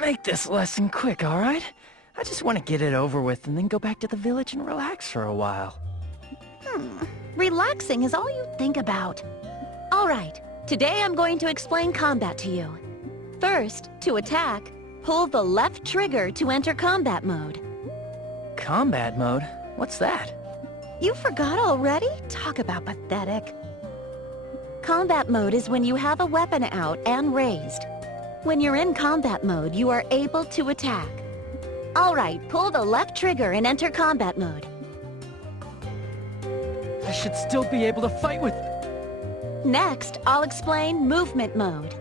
Make this lesson quick, all right? I just want to get it over with and then go back to the village and relax for a while. Relaxing is all you think about. All right, today I'm going to explain combat to you. First, to attack, pull the left trigger to enter combat mode. Combat mode? What's that? You forgot already? Talk about pathetic. Combat mode is when you have a weapon out and raised. When you're in combat mode, you are able to attack. All right, pull the left trigger and enter combat mode. I should still be able to fight with... Next, I'll explain movement mode.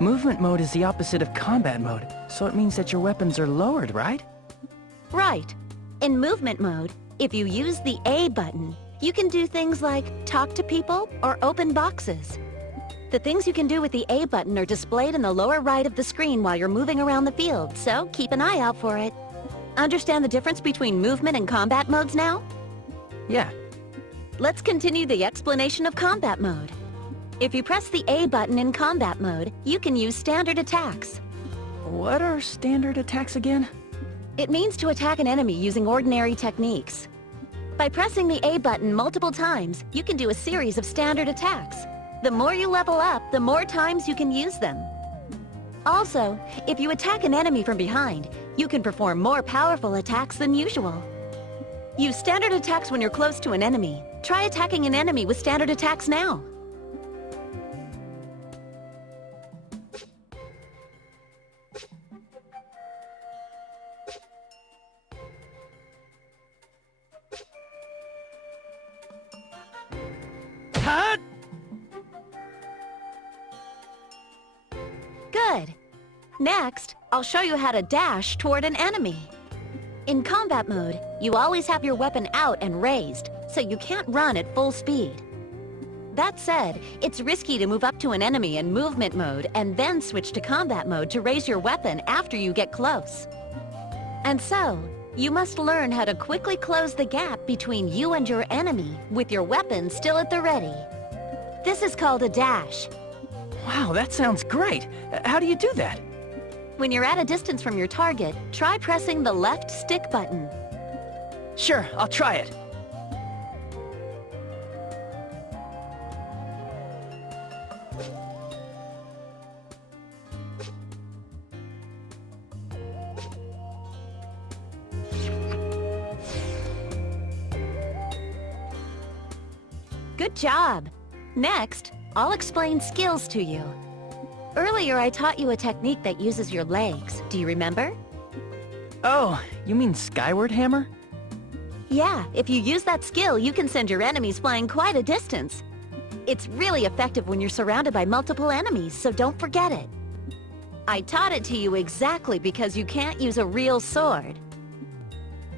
Movement mode is the opposite of combat mode, so it means that your weapons are lowered, right? Right. In movement mode, if you use the A button, you can do things like talk to people or open boxes. The things you can do with the A button are displayed in the lower right of the screen while you're moving around the field, so keep an eye out for it. Understand the difference between movement and combat modes now? Yeah. Let's continue the explanation of combat mode. If you press the A button in combat mode, you can use standard attacks. What are standard attacks again? It means to attack an enemy using ordinary techniques. By pressing the A button multiple times, you can do a series of standard attacks. The more you level up, the more times you can use them. Also, if you attack an enemy from behind, you can perform more powerful attacks than usual. Use standard attacks when you're close to an enemy. Try attacking an enemy with standard attacks now. Cut! Good. Next, I'll show you how to dash toward an enemy. In combat mode, you always have your weapon out and raised, so you can't run at full speed. That said, it's risky to move up to an enemy in movement mode and then switch to combat mode to raise your weapon after you get close. And so, you must learn how to quickly close the gap between you and your enemy with your weapon still at the ready. This is called a dash. Wow, that sounds great. How do you do that? When you're at a distance from your target, try pressing the left stick button. Sure, I'll try it. Good job! Next, I'll explain skills to you. Earlier, I taught you a technique that uses your legs. Do you remember? Oh, you mean skyward hammer? Yeah, if you use that skill, you can send your enemies flying quite a distance. It's really effective when you're surrounded by multiple enemies, so don't forget it. I taught it to you exactly because you can't use a real sword.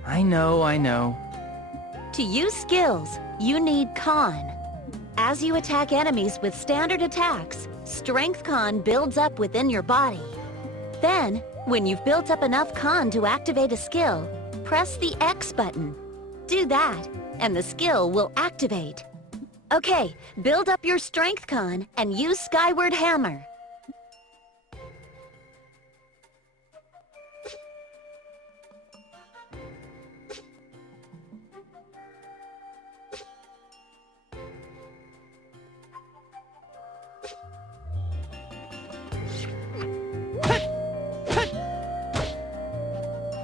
I know. To use skills, you need Con. As you attack enemies with standard attacks, Strength Con builds up within your body. Then, when you've built up enough Con to activate a skill, press the X button. Do that, and the skill will activate. Okay, build up your Strength Con and use Skyward Hammer.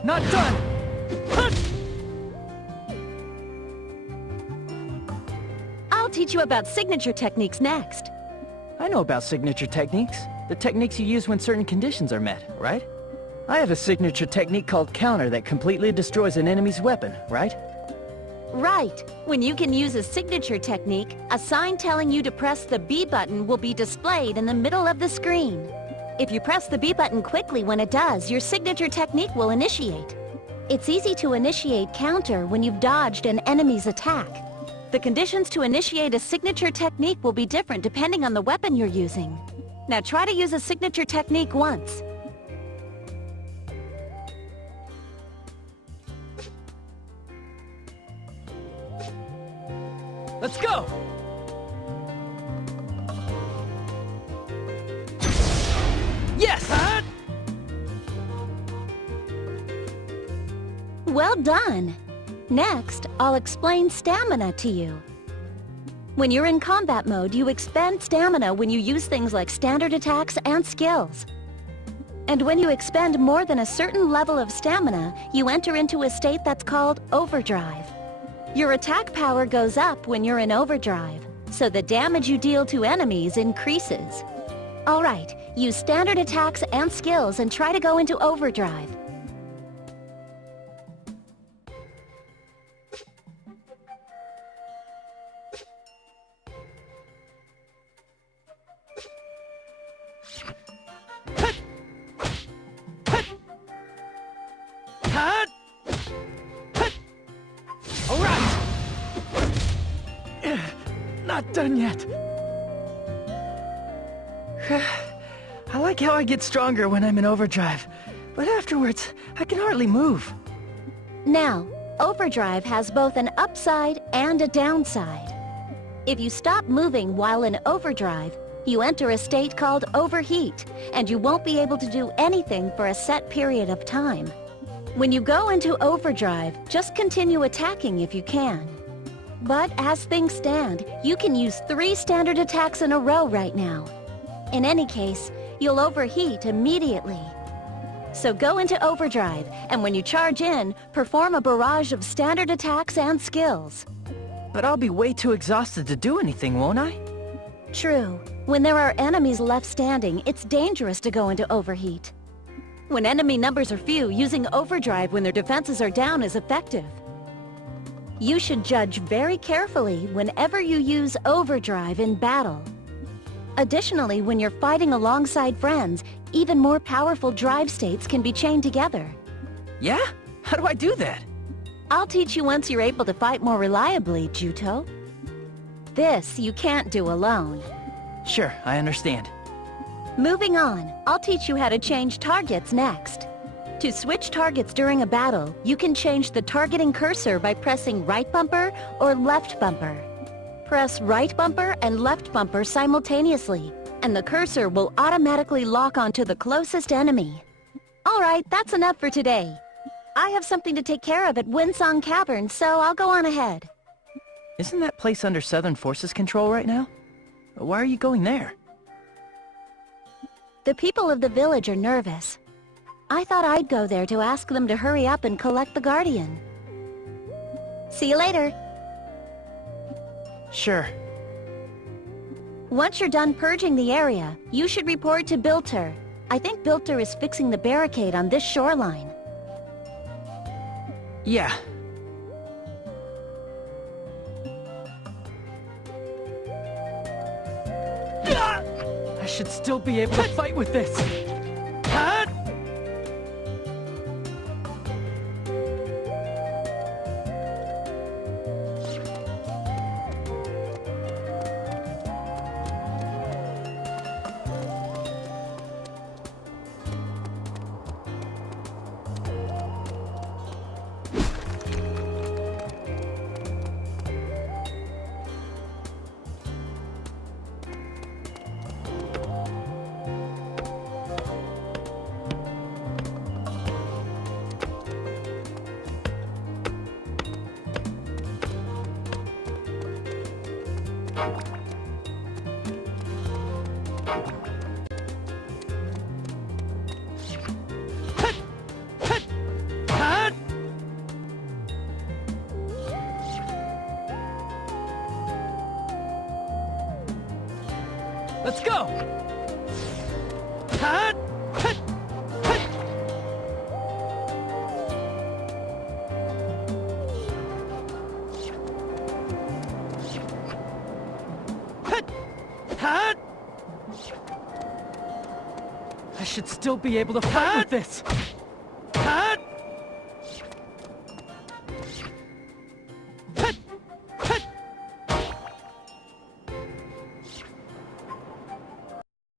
Not done! I'll teach you about signature techniques next. I know about signature techniques. The techniques you use when certain conditions are met, right? I have a signature technique called counter that completely destroys an enemy's weapon, right? Right. When you can use a signature technique, a sign telling you to press the B button will be displayed in the middle of the screen. If you press the B button quickly when it does, your signature technique will initiate. It's easy to initiate counter when you've dodged an enemy's attack. The conditions to initiate a signature technique will be different depending on the weapon you're using. Now try to use a signature technique once. Let's go! Yes! Well done! Next, I'll explain stamina to you. When you're in combat mode, you expend stamina when you use things like standard attacks and skills. And when you expend more than a certain level of stamina, you enter into a state that's called overdrive. Your attack power goes up when you're in overdrive, so the damage you deal to enemies increases. Alright, use standard attacks and skills and try to go into overdrive. Alright! Not done yet. I like how I get stronger when I'm in overdrive, but afterwards, I can hardly move. Now, overdrive has both an upside and a downside. If you stop moving while in overdrive, you enter a state called overheat, and you won't be able to do anything for a set period of time. When you go into overdrive, just continue attacking if you can. But as things stand, you can use 3 standard attacks in a row right now. In any case, you'll overheat immediately. So go into overdrive, and when you charge in, perform a barrage of standard attacks and skills. But I'll be way too exhausted to do anything, won't I? True. When there are enemies left standing, it's dangerous to go into overheat. When enemy numbers are few, using overdrive when their defenses are down is effective. You should judge very carefully whenever you use overdrive in battle. Additionally, when you're fighting alongside friends, even more powerful drive states can be chained together. Yeah? How do I do that? I'll teach you once you're able to fight more reliably, Juto. This you can't do alone. Sure, I understand. Moving on, I'll teach you how to change targets next. To switch targets during a battle, you can change the targeting cursor by pressing right bumper or left bumper. Press right bumper and left bumper simultaneously, and the cursor will automatically lock onto the closest enemy. Alright, that's enough for today. I have something to take care of at Winsong Cavern, so I'll go on ahead. Isn't that place under Southern Forces control right now? Why are you going there? The people of the village are nervous. I thought I'd go there to ask them to hurry up and collect the Guardian. See you later. Sure. Once you're done purging the area, you should report to Bilter. I think Bilter is fixing the barricade on this shoreline. Yeah. I should still be able to fight with this. Let's go! I should still be able to fight with this.